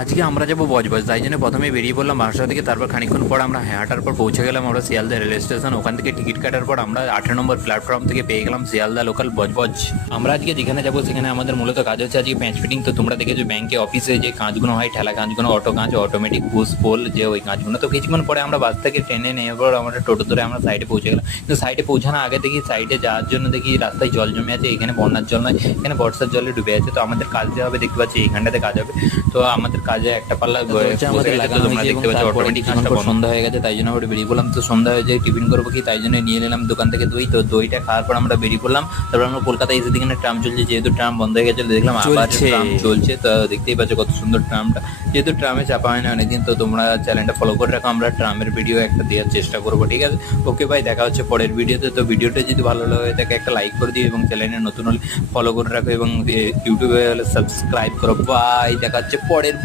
আজকে আমরা যাবো বজবজ, তাই জন্য প্রথমে বেরিয়ে পড়লাম বারাসাত থেকে। তারপর খানিকক্ষণ পর আমরা হাঁটার পর পৌঁছে গেলাম আমরা শিয়ালদা রেলওয়ে স্টেশন। ওখান থেকে টিকিট কাটার পর আমরা 18 নম্বর প্ল্যাটফর্ম থেকে পেয়ে গেলাম শিয়ালদা লোকাল বজবজ। আমরা আজকে যেখানে যাবো সেখানে আমাদের মূলত কাজ হচ্ছে আজকে প্যাঁচ ফিটিং। তো তোমরা দেখেছো ব্যাংকে অফিসে যে কাজগুলো হয়, ঠেলা কাজগুলো, অটো কাজ, অটোমেটিক পুশ পোল, যে ওই কাজগুলো। তো কিছুক্ষণ পরে আমরা বাস থেকে ট্রেনে নেওয়ার পর আমরা টোটো ধরে আমরা সাইডে পৌঁছে গেলাম। কিন্তু সাইডে পৌঁছানোর আগে দেখি সাইডে যাওয়ার জন্য দেখি রাস্তায় জল জমে আছে। এখানে বন্যার জল নয়, এখানে বর্ষার জলে ডুবে আছে। তো আমাদের কাজ যে হবে দেখতে পাচ্ছি এইখানটাতে কাজ হবে। তো আমাদের কাজে একটা পাল্লা আমাদের লাগানো হয়েছে এবং তারপরে সন্ধ্যা হয়ে গেছে, তাই জন্য আমরা বেরিয়ে পড়লাম। তো সন্ধ্যা হয়ে যায় টিফিন করবো কি, তাই জন্য নিয়ে নিলাম দোকান থেকে দই। তো দইটা খাওয়ার পর আমরা বেরিয়ে পড়লাম। তারপর আমরা কলকাতায় এসে দিকে ট্রাম চলছে, যেহেতু ট্রাম বন্ধ হয়ে গেছে দেখলাম আবার ট্রাম চলছে। তো দেখতেই পাচ্ছ কত সুন্দর ট্রামটা, যেহেতু ট্রামে চাপা হয় না অনেকদিন। তো তোমরা চ্যানেলটা ফলো করে রাখো, আমরা ট্রামের ভিডিও একটা দেওয়ার চেষ্টা করবো, ঠিক আছে? ওকে ভাই, দেখা হচ্ছে পরের ভিডিওতে। তো ভিডিওটা যদি ভালো লাগে থাকে একটা লাইক করে দিও এবং চ্যানেলে নতুন হলে ফলো করে রাখো এবং ইউটিউবে হলে সাবস্ক্রাইব করো। বাই, দেখা হচ্ছে পরের